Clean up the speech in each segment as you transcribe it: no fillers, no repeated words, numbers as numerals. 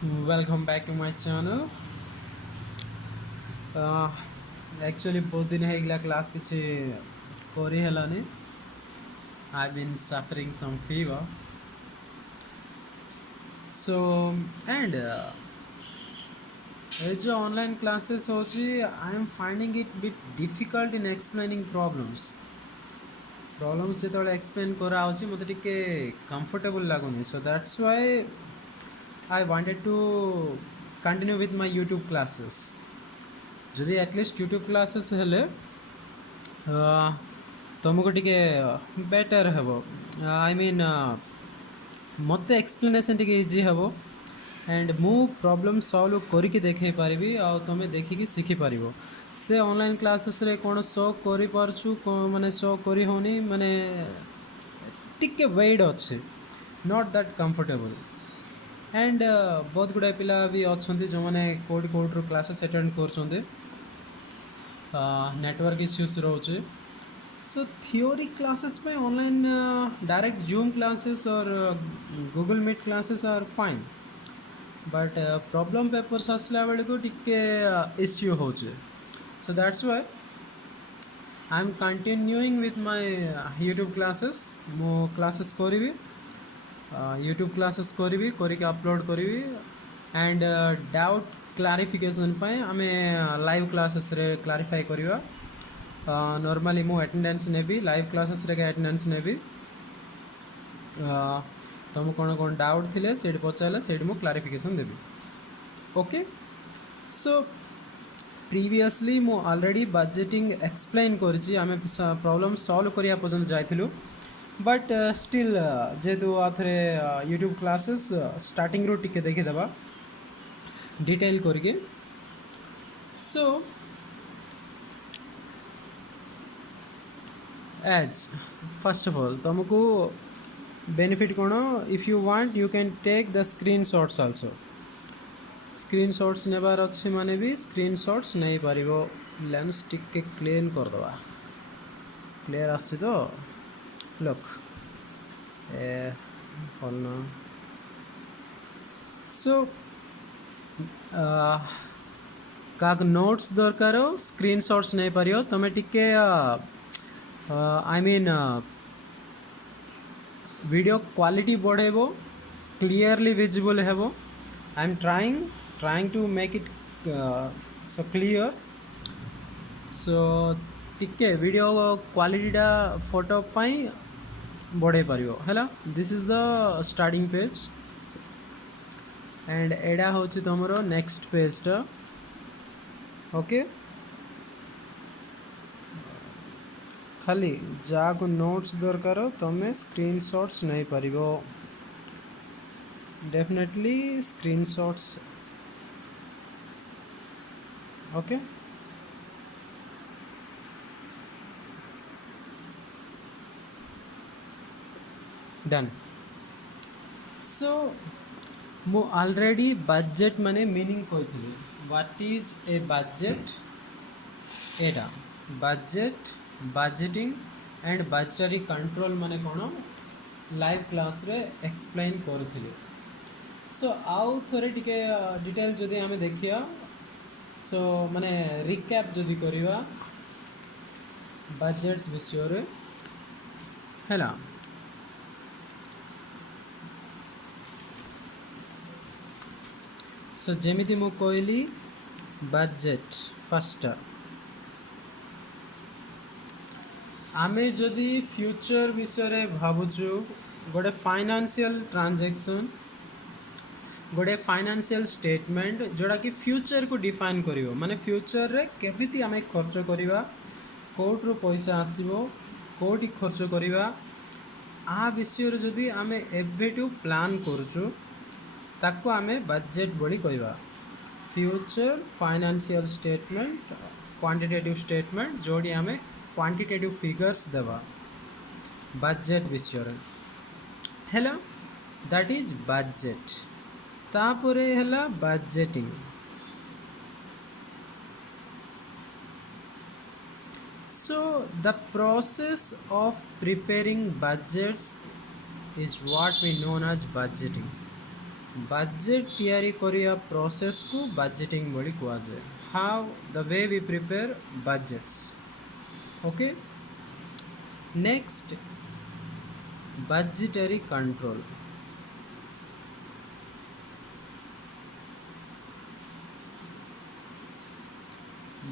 Welcome back to my channel. Uh, Actually बहुत दिन है इगला क्लास किसी कोरी हेलानी. I've been suffering some fever. So and ये जो online classes होची I am finding it bit difficult in explaining problems. Problems ଯେତେବେଳେ explain କରାହେଉଛି ମୋତେ ଟିକେ comfortable ଲାଗୁନି. So that's why I wanted to continue with my YouTube classes. ଯଦି at least YouTube classes ହେଲେ ତୁମକୁ ଟିକେ ବେଟର୍ ହେବ. ଆଇ ମିନ୍ ମୋତେ ଏକ୍ସପ୍ଲେନେସନ୍ ଟିକେ ଇଜି ହେବ ଆଣ୍ଡ ମୁଁ ପ୍ରୋବ୍ଲେମ୍ ସଲ୍ଭ କରିକି ଦେଖାଇ ପାରିବି ଆଉ ତୁମେ ଦେଖିକି ଶିଖିପାରିବ. ସେ ଅନଲାଇନ୍ କ୍ଲାସେସ୍ରେ କ'ଣ ଶୋ କରିପାରୁଛୁ ମାନେ ଶୋ କରି ହେଉନି, ମାନେ ଟିକେ ୱେଟ୍ ଅଛି, ନଟ୍ ଦ୍ୟାଟ୍ କମ୍ଫର୍ଟେବଲ୍. ଆଣ୍ଡ ବହୁତ ଗୁଡ଼ାଏ ପିଲା ବି ଅଛନ୍ତି ଯେଉଁମାନେ କେଉଁଠୁ କ୍ଲାସେସ୍ ଆଟେଣ୍ଡ କରୁଛନ୍ତି, नेटवर्क इश्यूज रोचे. सो थियोरी क्लासेस में ऑनलाइन डायरेक्ट जूम क्लासेस और Google Meet classes are fine, but problem papers आसला बेले को टिके इश्यू होचे. So that's why I am continuing with my YouTube classes. मो क्लासेस करी यूट्यूब क्लासेस करी करके अपलोड करी एंड डाउट क्लारिफिकेशन आम लाइव क्लासेस रे क्लारिफाई करवा. नॉर्मली मु अटेंडेंस नेबी लाइव क्लासेस रे अटेंडेंस नेबी. तुम कौन कौन डाउट थिले सेठी पचारे सेठी मु क्लारिफिकेशन देबी. ओके. सो प्रीवियसली मु ऑलरेडी बजेटिंग एक्सप्लेन करिछि. आमे प्रॉब्लम सॉल्व करिया पर्यंत जाइथिलु, बट स्टिल जेहेतु आथरे यूट्यूब क्लासेस स्टार्टिंग रू टिके देखि देबा डिटेल करके. So as first of all तुमको बेनिफिट कौन, if you want you can take the screenshots also. Screenshots नेबार अच्छी माने भी स्क्रीनशॉट्स नहीं पारिबो. लेंस टिके क्लीन कर दवा. क्लियर आछि तो लुक ए ऑन. सो का नोट्स दरकार स्क्रीनशॉट्स नहीं पारियो तमे टिके आई मीन वीडियो क्वालिटी बढ़ेबो, क्लियरली विजिबल हेबो. I am trying to make it so clear. So टिके वीडियो क्वालिटीटा फोटो पाई बढ़े पारियो हैला. This is the starting page and एडा होची तमरो नेक्स्ट पेजटा. ओके. खाली जहाँ नोट्स दरकार तुम्हें स्क्रीनशॉट्स नहीं पारिबो. Definitely screenshots. Okay. Done. So मु ऑलरेडी बजेट माने मीनिंग कही. What is a budget? एटा budget, budgeting and budgetary control माने कौन लाइव क्लास रे एक्सप्लेन करूँ. सो आउ थोड़े टिके डिटेल जदि आम देखिया. सो माने रिकैप जदि करिवा बजेट्स विषय रे हैला. सो जेमिति मु कहली बजेट फर्स्ट. आमे जदि फ्यूचर विषय भावुचु गोटे फाइनेंशियल ट्रांजैक्शन, गोटे फाइनेंशियल स्टेटमेंट जोड़ा कि फ्यूचर को डिफाइन करिवो. माने फ्यूचर रे केमिति आमे खर्च करिवा, कोट्रु पैसा आसीबो, कोटी खर्च करिवा, आ विषय रे जदि आमे एवेटू प्लान करूचु ताको आमे बजेट बोली कहवा. Future financial statement, quantitative statement जोड़ी आमे क्वांटिटेटिव फिगर्स देवा बजेट विषय हैला. That is budget. तापरे हैला budgeting. So the process of preparing budgets is what we known as budgeting. Budget तैयारी करिया प्रोसेस को बजेटिंग बोली कुआ जाए. How the way we prepare budgets. Okay. Next, budgetary control.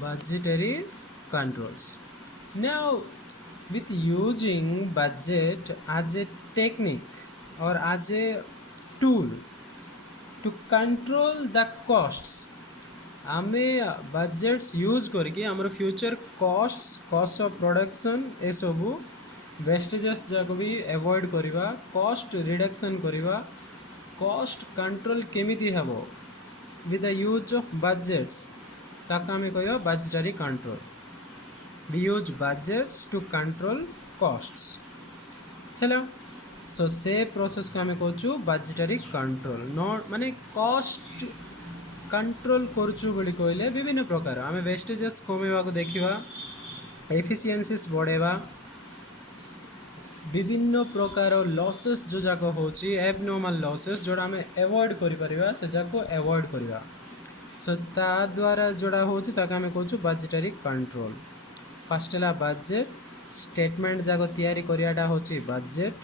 Budgetary controls. Now, with using budget as a technique or as a tool to control the costs, आमे budgets use करके आमर future cost of production ए सबू wastages जाक भी avoid करवा, cost reduction करवा, cost control केमिति हेबो with the use of budgets ताका आमे कहया budgetary control. We use budgets to control costs. Hello, so से प्रोसेस को आमे कहचु बजेटरी कंट्रोल. नॉट माने कॉस्ट कंट्रोल करुचु बोली कहले विभिन्न प्रकार आमे वेस्टेजेस कमेवा को देखिबा, एफिशिएंसीज बढ़ेबा, विभिन्न प्रकार लॉसेस जो जाक होची एबनॉर्मल लॉसेस जोड़ा आमे अवॉइड करि परिबा से जाको अवॉइड करिबा. सो ता द्वारा जोड़ा होची ताका आमे कहचु बजेटरी कंट्रोल. फर्स्ट हला बजेट स्टेटमेंट जाको तैयारी करियाटा होची बजेट.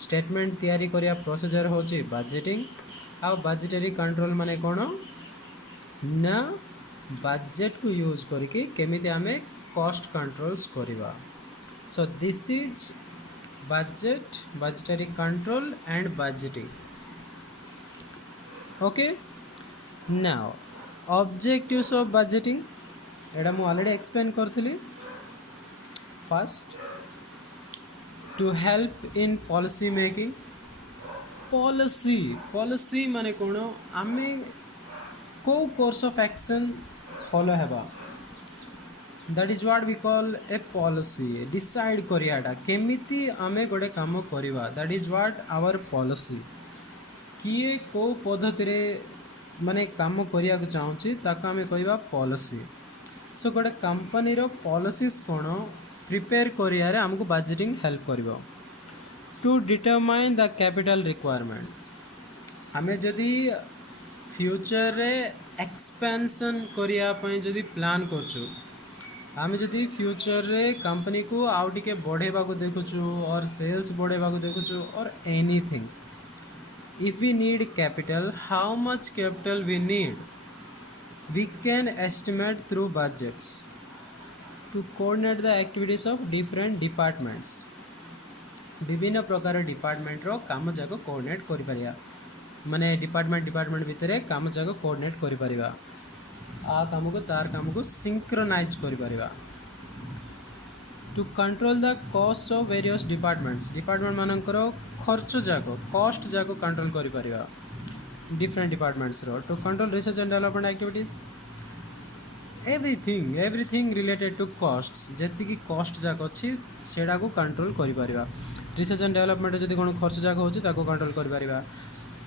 स्टेटमेंट तैयारी करिया प्रोसीजर होची बजेटिंग. आ बजेटरी कंट्रोल माने कोन ना बजेट को यूज करके केमिति आमे कॉस्ट कंट्रोल्स करिबा. So this is budget, budgetary control and budgeting. Okay. Now objectives of budgeting एटा मु ऑलरेडी एक्सप्लेन करथली. First, to help in policy making. Policy माने कोन आमे को कोर्स ऑफ एक्शन फॉलो हेबा, that is what we call a policy. Decide करियाटा केमिति आमे गोटे काम करिबा, that is what our policy. किए को पद्धति रे माने काम करिया को चाहूची ताका आमे कहबा पॉलिसी. सो गोटे कंपनी रो पॉलिसीज कोन प्रिपेयर करिया रे हमको बजेटिंग हेल्प करिवो. To determine the capital requirement. आमे जदि फ्यूचर रे एक्सपेंशन करिया पई जदि प्लान करछु, आमे जदि फ्यूचर रे कंपनी को आउ टिके बढ़ेबा को देखुछु और सेल्स बढ़ेबा को देखुछु और anything, if we need capital, how much capital we need, we can estimate through budgets to coordinate the activities of different departments. विभिन्न प्रकार डिपार्टमेंट रो काम जाको कोऑर्डिनेट करि परिया, माने डिपार्टमेंट भितर काम जाको कोऑर्डिनेट करि परिबा, आ काम को तार काम को सिंक्रोनाइज करि परिबा. To control the cost of various department मानकर खर्च जाको कॉस्ट जाको कंट्रोल करि परिबा डिफरेंट डिपार्टमेंट्स रो. To control research and development activities, everything related to costs, जेति की कॉस्ट जाको अछि सेडा को कंट्रोल करि परिबा. रिसर्च एंड डेवलपमेंट जदि कोन खर्च जाको होछि ताको कंट्रोल करि परिबा.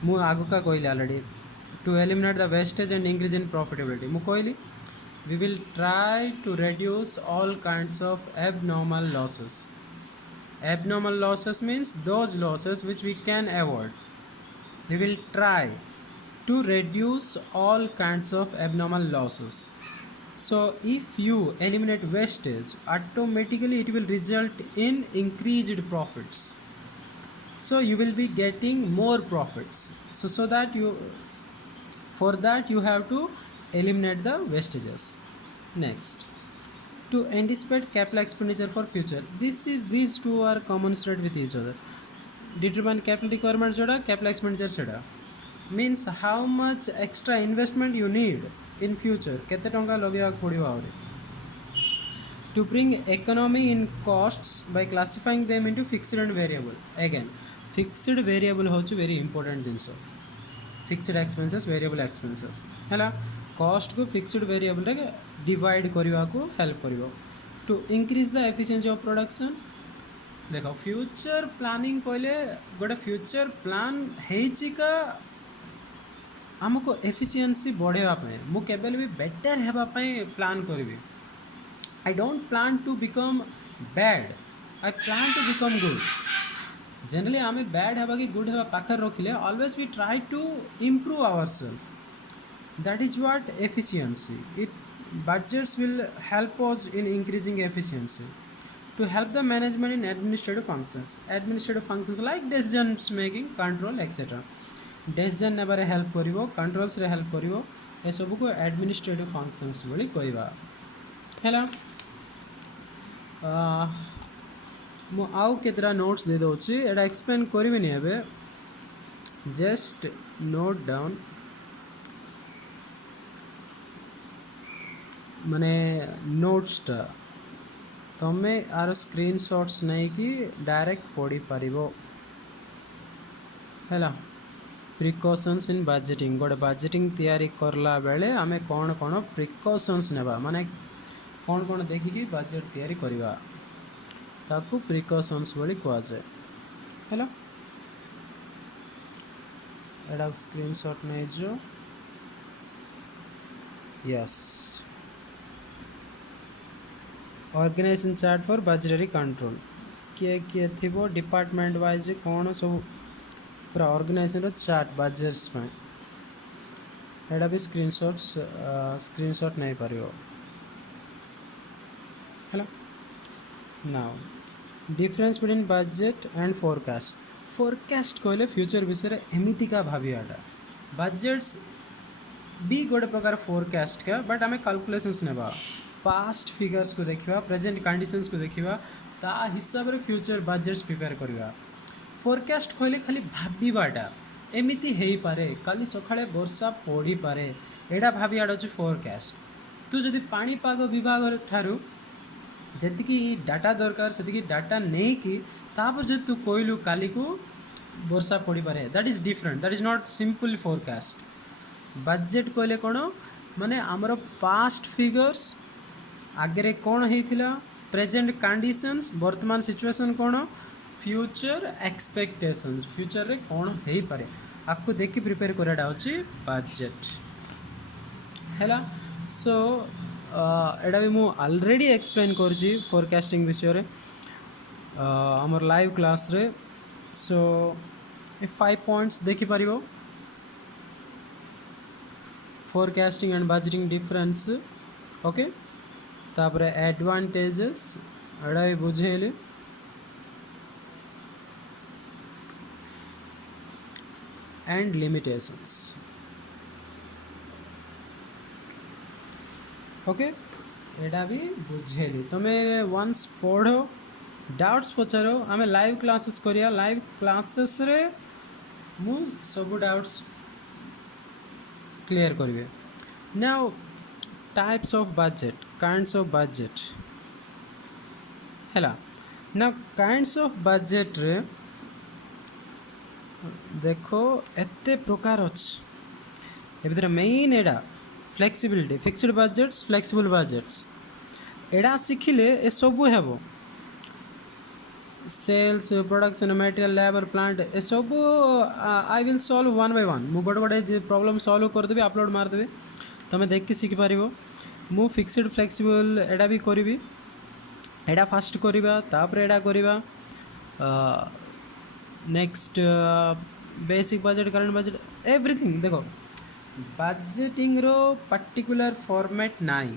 मु आगु का कहली already. To eliminate the wastage and increase in profitability, मु कहली we will try to reduce all kinds of abnormal losses. Abnormal losses means those losses which we can avoid. We will try to reduce all kinds of abnormal losses. So if you eliminate wastage, automatically it will result in increased profits. So you will be getting more profits. So that for that you have to eliminate the wastages. Next, to anticipate capital expenditure for future. These two are common thread with each other. Determine capital requirement joda, capital expenditure seda means how much extra investment you need in future, kete tonka lagya podiba aure. To bring economy in costs by classifying them into fixed and variable. Again, fixed variable hochu very important jinso. Fixed expenses, variable expenses hela cost को fixed variable रे divide करवा को help करिवो. To increase the efficiency of production. देखो future planning कहले गोटे future plan हेची का हमको एफिशिएंसी बढ़ेवा पे मु केबल भी बेटर हेबा पे प्लान करबी. I don't plan to become bad, I plan to become good. Generally आम बैड हवा कि गुड हवा पाखे रखिले always we try to improve our self. That is what efficiency. It budgets will help us in increasing efficiency to help the management in administrative functions. Administrative functions like decisions making, control, etc. Decision ନେବାରେ help କରିବ, କଣ୍ଟ୍ରୋଲ୍ସରେ help କରିବ, ଏସବୁକୁ administrative functions ବୋଲି କହିବା. ହେଲା, ମୁଁ ଆଉ କେତେଟା ନୋଟ୍ସ ଦେଇଦେଉଛି, ଏଇଟା ଏକ୍ସପ୍ଲେନ୍ କରିବିନି ଏବେ, ଜଷ୍ଟ ନୋଟ୍ ଡାଉନ୍. ମାନେ ନୋଟ୍ସଟା ତମେ ଆର ସ୍କ୍ରିନଶଟ୍ସ ନେଇକି ଡାଇରେକ୍ଟ ପଢ଼ିପାରିବ. ହେଲା, ପ୍ରିକସନ୍ସ ଇନ୍ ବଜେଟିଂ. ଗୋଟେ ବଜେଟିଂ ତିଆରି କଲା ବେଳେ ଆମେ କ'ଣ କ'ଣ ପ୍ରିକସନ୍ସ ନେବା, ମାନେ କ'ଣ କ'ଣ ଦେଖିକି ବଜେଟ୍ ତିଆରି କରିବା, ତାକୁ ପ୍ରିକସନ୍ସ ବୋଲି କୁହାଯାଏ. ହେଲା, ଏଇଟା ସ୍କ୍ରିନଶଟ୍ ନେଇଯିବ. Yes, organisation chart for budgetary control. किए किए थी डिपार्टमेंट वाइज कौन सब पूरा ऑर्गेनाइजेशन चार्ट बजेट्स में. एटा भी स्क्रीनशॉट नहीं पारियो. हैला, now difference between budget and forecast. Forecast कहले फ्यूचर विषय एमती का भावियाटा. बजेट्स भी गोटे प्रकार फोरकास्ट का, बट आम कैलकुलेशंस नेबा, पास्ट फिगर्स को देखा, प्रेजेंट कंडीशंस को देखा, ता हिसाब रे फ्यूचर बजेट्स प्रिपेयर करवा. फोरकास्ट कहले खाली भाबीबाटा एमिति हेई पारे, काली सकाळे वर्षा पड़ी पारे, एडा भाबियाटा अछि फोरकास्ट. तू जदि पाणीपाग विभाग ठारू जेतिकी डाटा दरकार सेतिकी डाटा नहीं कि तापर जे तू कहलु काली को वर्षा पड़ी पारे, that is different, that is not simple forecast. Budget कहले कोन माने हमर पास्ट फिगर्स आगे कौन होता, प्रेजेंट कंडीशंस वर्तमान सिचुएशन कौन, फ्यूचर एक्सपेक्टेशंस फ्यूचर रे कौन हो पारे, आपको देखि प्रिपेयर कराटा होची बजेट. हैला, सो एटा भी मु ऑलरेडी एक्सप्लेन करची फोरकास्टिंग विषय रे हमर लाइव क्लास रे. सो ए 5 पॉइंट्स देखि पारिबो. Forecasting and budgeting difference. Okay, तापर एडवांटेजेस एड़ा भी बुझेली. And limitations. ओके, एड़ा भी बुझेली. तुम्हें वंस पढ़ो, डाउट्स पचारो, आम लाइव क्लासेस करिया. लाइव क्लासेस रे मु सब डाउट्स क्लियर करिवे. Now types of budget, kinds of budget. हैला, ना काइंड्स ऑफ बजेट रे देखो एते प्रकार अच्छे. ए मेन एडा flexibility, fixed budgets, flexible budgets. एडा शिखिले ए सबू हेबो. Sales, production, material, labour, plant, ए सबू I will solve one by one. मु गोटे गोटे प्रॉब्लम सॉल्व करदेबी, अपलोड मारदेबी, तुम देखिए शिखिपार. मु फिक्स्ड फ्लेक्सिबल एडा भी करी. एडा फास्ट करवा, तापर एडा करवा. Next basic budget, current budget, everything. देखो बजेटिंग रो पर्टिकुलर फॉर्मेट नाई.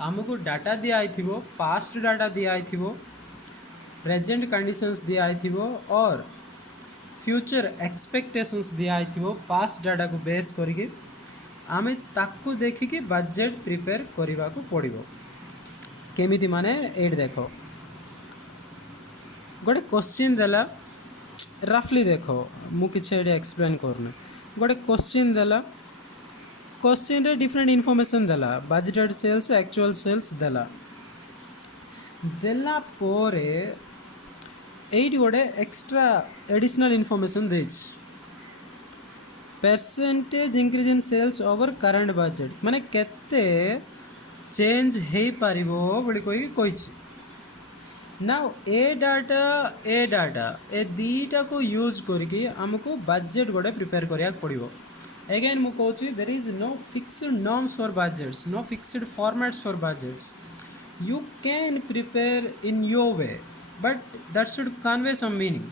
आमको डाटा दिया आइथिबो, पास्ट डाटा दिया आइथिबो, प्रेजेंट कंडीशंस दिया आइथिबो और फ्यूचर एक्सपेक्टेशंस दिया आइथिबो. पास्ट डाटा को बेस करके आमे ताकू देखिकी बजेट प्रिपेयर करने को पड़ो. केमिति माने एट देखो, गोटे क्वेश्चन देला, रफली देखो मु किसी एक्सप्लेन करने. गोटे क्वेश्चन देला, क्वेश्चन रे डिफरेंट इनफॉरमेशन देला, बजेटेड सेल्स, एक्चुअल सेल्स देला. देला पोरे एट गोटे एक्स्ट्रा एडिशनल इनफॉरमेशन देछ, percentage increase in sales over current budget. माने केते चेंज हो पारिबो बोली कही. नाउ ए डाटा ए दीटा को यूज करके आमको बजेट गोटे प्रिपेयर करिया पड़ो. अगेन मु कहूँ there is no fixed norms for budgets, no fixed formats for budgets. You can prepare in your way, but that should convey some meaning.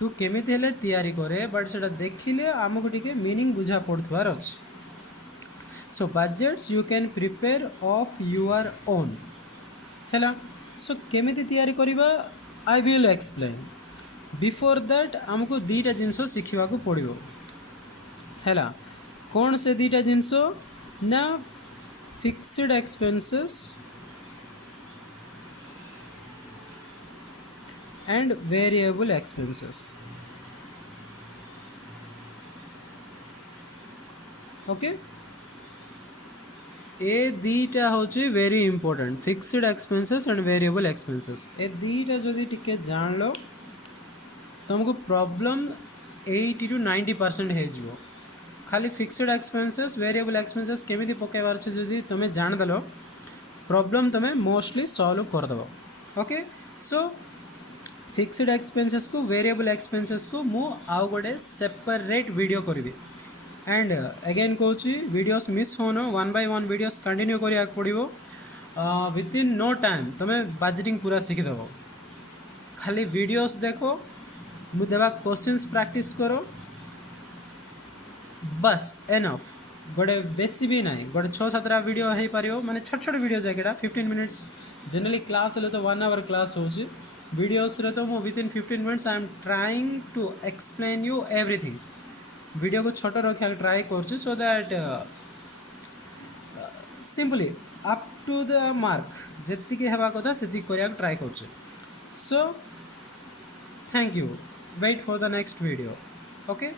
तू केमिति हेले तैयारी करे बट सेटा देखिले आमको टिके मीनिंग बुझा पड़ुथवार अछि। So budgets you can prepare of your own हैला। सो केमिति तैयारी करिबा I will explain. Before that आमको दीटा जिनस शिखा पड़ो हैला। कौन से दीटा जिनस ना fixed expenses and variable expenses. Okay ए दीटा हूँ very important fixed expenses and variable expenses. ए दीटा जदि टिके जान लो तुमको प्रॉब्लम 80 to 90% हो। खाली फिक्स्ड एक्सपेंसेस वेरिएबल एक्सपेंसेस केमिति पकेबार छै जदि तुम जान दलो प्रॉब्लम तुम मोस्टली सॉल्व कर दबो। ओके सो फिक्स्ड एक्सपेंसेस को वेरिएबल एक्सपेंसेस को मु आउ गोटे सेपरेट वीडियो करी। एंड अगेन कहूँ वीडियोस मिस होनो 1 by 1 वीडियोस कंटिन्यू करिया पड़ो। विदिन नो टाइम तुम्हें बजेटिंग पूरा शिखिदेव। खाली वीडियोस देखो मु देवा क्वेश्चंस प्रैक्टिस करो बस एनफ। गोटे बेसी भी ना गोटे 6-7 वीडियो हो पार माने छोट छोट वीडियो जैकेटा 15 मिनट्स जनरली क्लास हेल्ले तो 1 hour क्लास हो वीडियोस रे तो मु within 15 minutes I am trying to explain you everything. Video को छोट रखा ट्राई कर so that simply up to the mark जी हेबा कथा से ट्राई कर। सो thank you wait for the next video. Okay.